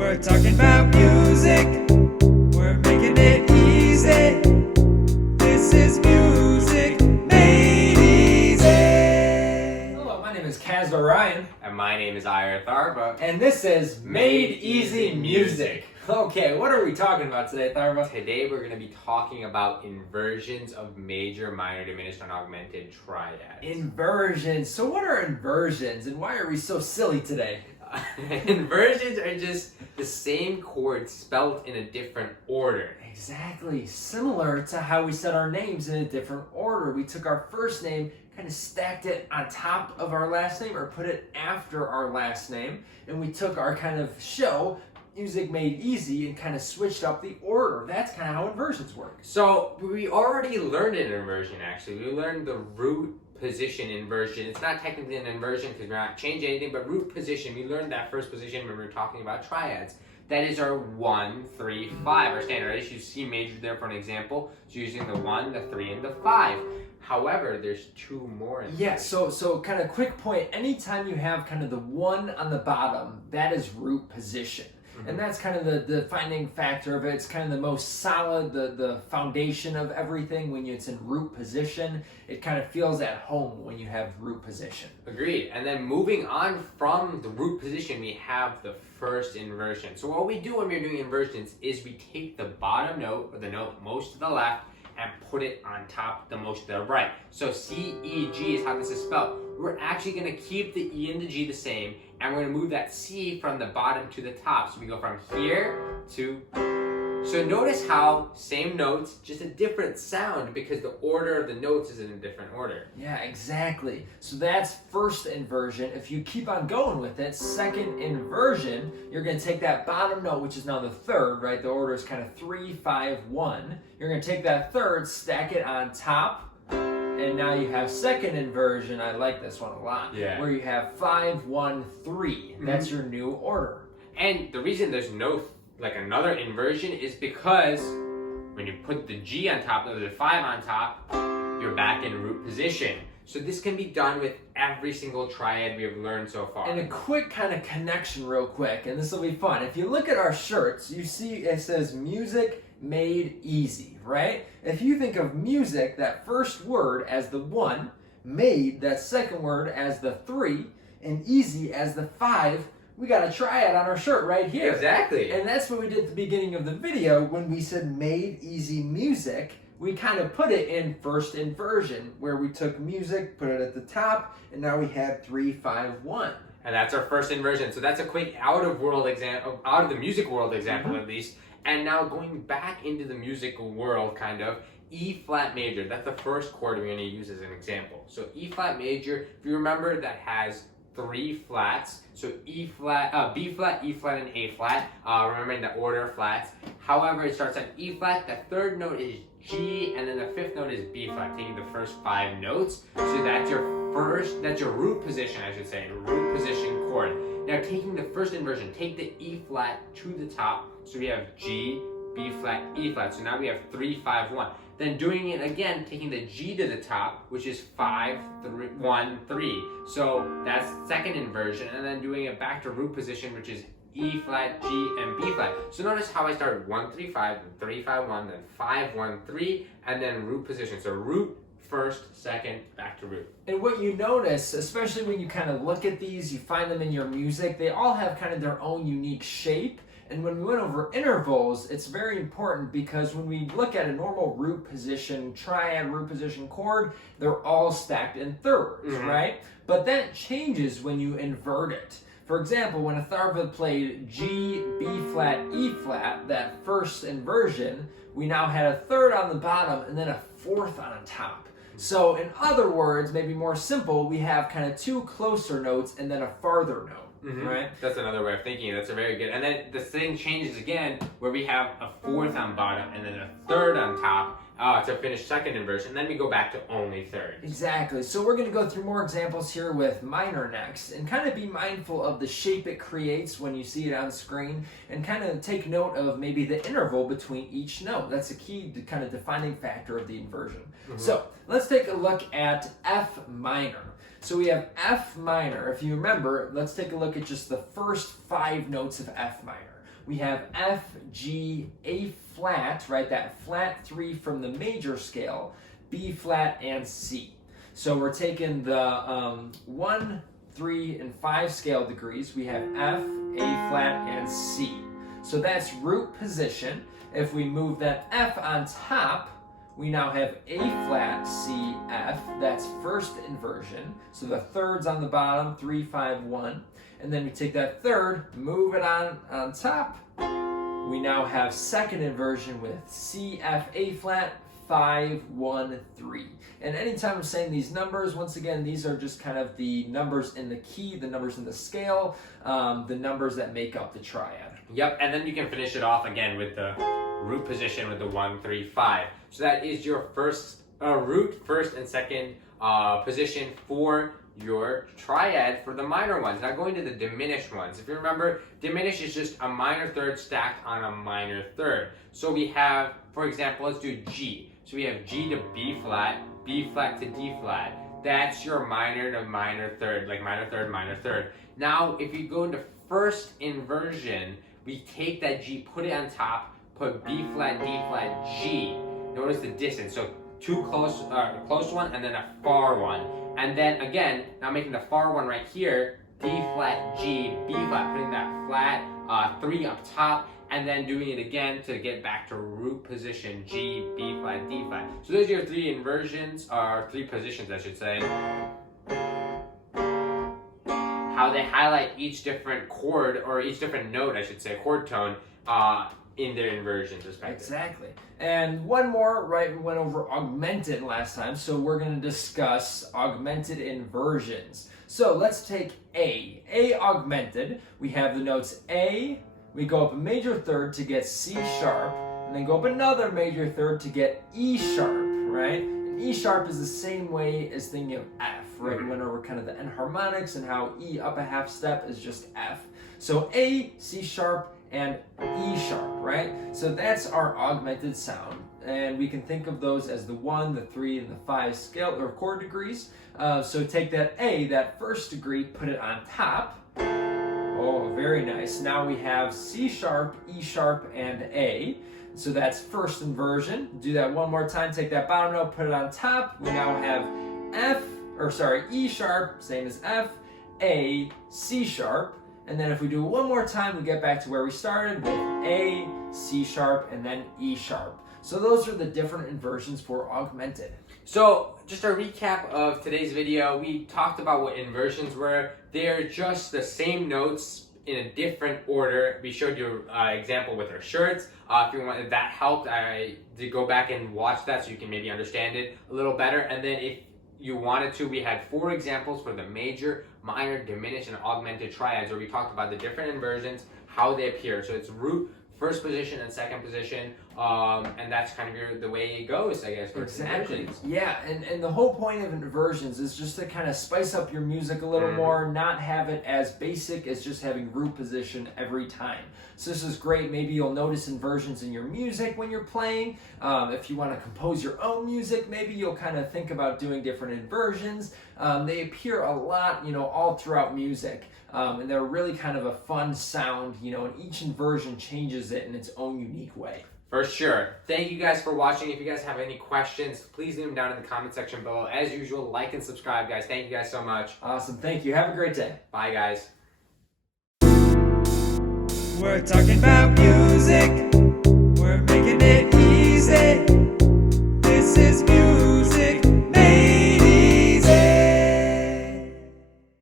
We're talking about music. We're making it easy. This is music made easy. Hello, my name is Kazda Ryan. And my name is Iyer Atharva. And this is Made Easy Music. Okay, what are we talking about today, Atharva? Today we're going to be talking about inversions of major, minor, diminished, and augmented triads. Inversions. So what are inversions and why are we so silly today? Inversions are just the same chord spelled in a different order. Exactly. Similar to how we said our names in a different order. We took our first name, kind of stacked it on top of our last name or put it after our last name. And we took our kind of show, Music Made Easy, and kind of switched up the order. That's kind of how inversions work. So we already learned an inversion actually. We learned the root position inversion. It's not technically an inversion because we're not changing anything, but root position. We learned that first position when we were talking about triads. That is our 1, 3, 5, our standard. I just use C major there for an example. So using the 1, the 3, and the 5. However, there's 2 more. Yeah, so kind of quick point. Anytime you have kind of the 1 on the bottom, that is root position. And that's kind of the defining factor of it. It's kind of the most solid, the foundation of everything. When it's in root position, it kind of feels at home when you have root position. Agreed. And then moving on from the root position, we have the first inversion. So what we do when we're doing inversions is we take the bottom note, or the note most to the left, and put it on top the most to the right. So C, E, G is how this is spelled. We're actually going to keep the E and the G the same, and we're going to move that C from the bottom to the top. So we go from here to... So notice how same notes, just a different sound because the order of the notes is in a different order. Yeah, exactly. So that's first inversion. If you keep on going with it, second inversion, you're going to take that bottom note, which is now the third, right? The order is kind of 3, 5, 1. You're going to take that third, stack it on top, and now you have second inversion. I like this one a lot. Yeah. Where you have 5, 1, 3. That's your new order. And the reason there's no another inversion is because when you put the G on top of the 5 on top, you're back in root position. So this can be done with every single triad we have learned so far. And a quick kind of connection real quick, and this will be fun. If you look at our shirts, you see it says Music Made Easy, right? If you think of music, that first word as the 1, made, that second word as the 3, and easy as the 5, we got a triad on our shirt right here. Exactly. And that's what we did at the beginning of the video when we said Made Easy Music. We kind of put it in first inversion where we took music, put it at the top, and now we have 3, 5, 1. And that's our first inversion. So that's a quick out of the music world example at least. And now going back into the music world kind of, E flat major. That's the first chord we're going to use as an example. So E flat major, if you remember, that has 3 flats. So E flat, B flat, E flat, and A flat. Remembering the order of flats. However, it starts on E flat. The third note is G, and then the 5th note is B flat. Taking the first 5 notes. So that's your root position, I should say, root position chord. Now taking the first inversion, take the E flat to the top. So we have G, B flat, E flat. So now we have 3, 5, 1. Then doing it again, taking the G to the top, which is 5, 3, 1, 3. So that's second inversion, and then doing it back to root position, which is E flat, G, and B flat. So notice how I started 1, 3, 5, then 3, 5, 1, then 5, 1, 3, and then root position. So root, first, second, back to root. And what you notice, especially when you kind of look at these, you find them in your music, they all have kind of their own unique shape. And when we went over intervals, it's very important because when we look at a normal root position, triad root position chord, they're all stacked in thirds, right? But then it changes when you invert it. For example, when Atharva played G, B flat, E flat, that first inversion, we now had a third on the bottom and then a 4th on top. So in other words, maybe more simple, we have kind of 2 closer notes and then a farther note. Right? That's another way of thinking. That's a very good. And then the thing changes again where we have a 4th on bottom and then a 3rd on top to finish second inversion. Then we go back to only thirds. Exactly. So we're going to go through more examples here with minor next and kind of be mindful of the shape it creates when you see it on screen and kind of take note of maybe the interval between each note. That's a key to kind of defining factor of the inversion. So let's take a look at F minor. So we have F minor. If you remember, let's take a look at just the first 5 notes of F minor. we have F, G, A flat, right? That flat 3 from the major scale, B flat, and C. So we're taking the 1, 3, and 5 scale degrees. We have F, A flat, and C. So that's root position. If we move that F on top, we now have A flat, C, F. That's first inversion. So the third's on the bottom, 3, 5, 1. And then we take that third, move it on top. We now have second inversion with C, F, A flat, 5, 1, 3. And anytime I'm saying these numbers, once again, these are just kind of the numbers in the key, the numbers in the scale, the numbers that make up the triad. Yep, and then you can finish it off again with the root position with the 1, 3, 5. So that is your first root, first and second position for your triad for the minor ones. Now going to the diminished ones. If you remember, diminished is just a minor third stacked on a minor third. So we have, for example, let's do G. So we have G to B flat to D flat. That's your minor to minor third, like minor third, minor third. Now, if you go into first inversion, we take that G, put it on top, put B flat, D flat, G. Notice the distance. So two close one and then a far one. And then again, now making the far one right here, D flat, G, B flat, putting that flat 3 up top, and then doing it again to get back to root position, G, B flat, D flat. So those are your 3 inversions, or 3 positions I should say. How they highlight each different chord, or each different note I should say, chord tone, in their inversions respectively. Exactly. And one more, right, we went over augmented last time, so we're going to discuss augmented inversions. So let's take A. A augmented, we have the notes A, we go up a major third to get C sharp, and then go up another major third to get E sharp, right? And E sharp is the same way as thinking of F, right? We went over kind of the enharmonics and how E up a half step is just F. So A, C sharp, and E sharp, right? So that's our augmented sound. And we can think of those as the 1, the 3, and the 5 scale or chord degrees. So take that A, that first degree, put it on top. Oh, very nice. Now we have C sharp, E sharp, and A. So that's first inversion. Do that one more time. Take that bottom note, put it on top. We now have E sharp, same as F, A, C sharp. And then if we do it one more time, we get back to where we started with A, C sharp, and then E sharp. So those are the different inversions for augmented. So just a recap of today's video, we talked about what inversions were. They're just the same notes in a different order. We showed you an example with our shirts. If that helped, I did go back and watch that so you can maybe understand it a little better. And then if you wanted to, we had 4 examples for the major, minor, diminished, and augmented triads where we talked about the different inversions, how they appear. So it's root, first position, and second position, and that's kind of the way it goes, I guess. Exactly. Yeah, and the whole point of inversions is just to kind of spice up your music a little more, not have it as basic as just having root position every time. So this is great. Maybe you'll notice inversions in your music when you're playing. If you want to compose your own music, maybe you'll kind of think about doing different inversions. They appear a lot, all throughout music. And they're really kind of a fun sound, and each inversion changes it in its own unique way. For sure. Thank you guys for watching. If you guys have any questions, please leave them down in the comment section below. As usual, like and subscribe, guys. Thank you guys so much. Awesome. Thank you. Have a great day. Bye, guys. We're talking about music.